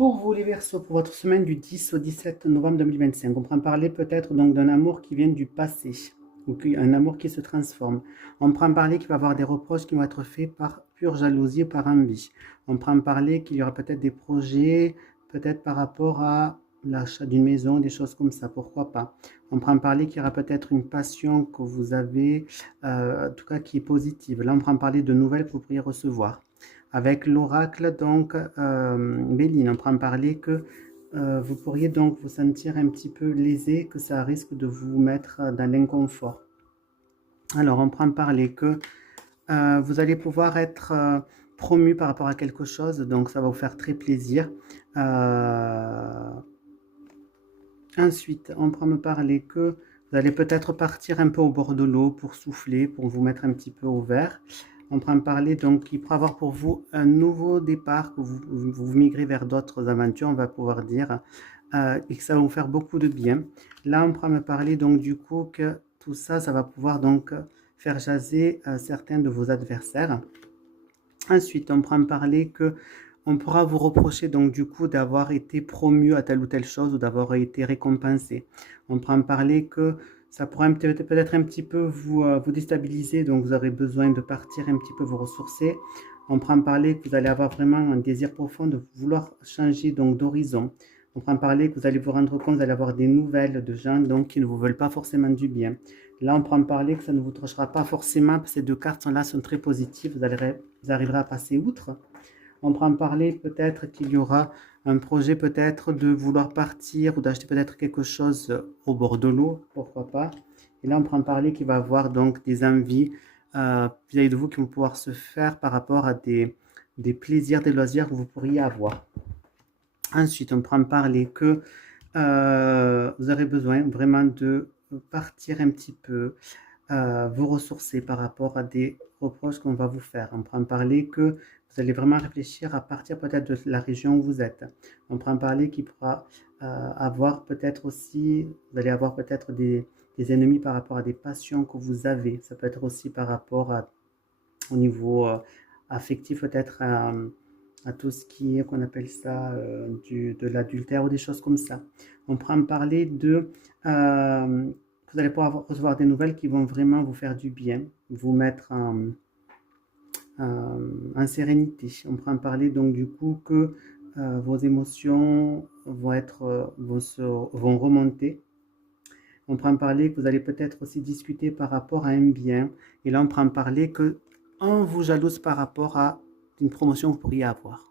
Pour vous les Verseaux, pour votre semaine du 10 au 17 novembre 2025, on prend parler peut-être donc d'un amour qui vient du passé, ou un amour qui se transforme. On prend parler qu'il va y avoir des reproches qui vont être faits par pure jalousie ou par envie. On prend parler qu'il y aura peut-être des projets, peut-être par rapport à l'achat d'une maison, des choses comme ça, pourquoi pas. On prend parler qu'il y aura peut-être une passion que vous avez, en tout cas qui est positive. Là, on prend parler de nouvelles que vous pourriez recevoir. Avec l'oracle, donc, Béline, on prend parler que vous pourriez donc vous sentir un petit peu lésé, que ça risque de vous mettre dans l'inconfort. Alors, on prend parler que vous allez pouvoir être promu par rapport à quelque chose, donc ça va vous faire très plaisir. Ensuite, on prend me parler que vous allez peut-être partir un peu au bord de l'eau pour souffler, pour vous mettre un petit peu au vert. On prend parler donc qu'il pourra avoir pour vous un nouveau départ, que vous migrez vers d'autres aventures, on va pouvoir dire, et que ça va vous faire beaucoup de bien. Là, on prend me parler donc du coup que tout ça, ça va pouvoir donc faire jaser certains de vos adversaires. Ensuite, on prend parler que on pourra vous reprocher donc du coup d'avoir été promu à telle ou telle chose ou d'avoir été récompensé. On prend parler que ça pourrait peut-être un petit peu vous déstabiliser, donc vous aurez besoin de partir un petit peu vous ressourcer. On prend parler que vous allez avoir vraiment un désir profond de vouloir changer donc d'horizon. On prend parler que vous allez vous rendre compte, vous allez avoir des nouvelles de gens donc qui ne vous veulent pas forcément du bien. Là, on prend parler que ça ne vous touchera pas forcément, ces deux cartes-là sont très positives, vous arriverez à passer outre. On prend parler peut-être qu'il y aura un projet peut-être de vouloir partir ou d'acheter peut-être quelque chose au bord de l'eau, pourquoi pas. Et là, on prend parler qu'il va y avoir donc des envies vis-à-vis de vous qui vont pouvoir se faire par rapport à des plaisirs, des loisirs que vous pourriez avoir. Ensuite, on prend parler que vous aurez besoin vraiment de partir un petit peu, vous ressourcer par rapport à des reproches qu'on va vous faire. On prend parler que vous allez vraiment réfléchir à partir peut-être de la région où vous êtes. On prend parler qu'il pourra avoir peut-être aussi, vous allez avoir peut-être des ennemis par rapport à des passions que vous avez. Ça peut être aussi par rapport au niveau affectif, peut-être à tout ce qui est, qu'on appelle ça, de l'adultère ou des choses comme ça. On prend parler de vous allez pouvoir recevoir des nouvelles qui vont vraiment vous faire du bien, vous mettre en sérénité. On prend parler donc du coup que vos émotions vont remonter. On prend parler que vous allez peut-être aussi discuter par rapport à un bien. Et là, on prend parler que on vous jalouse par rapport à une promotion que vous pourriez avoir.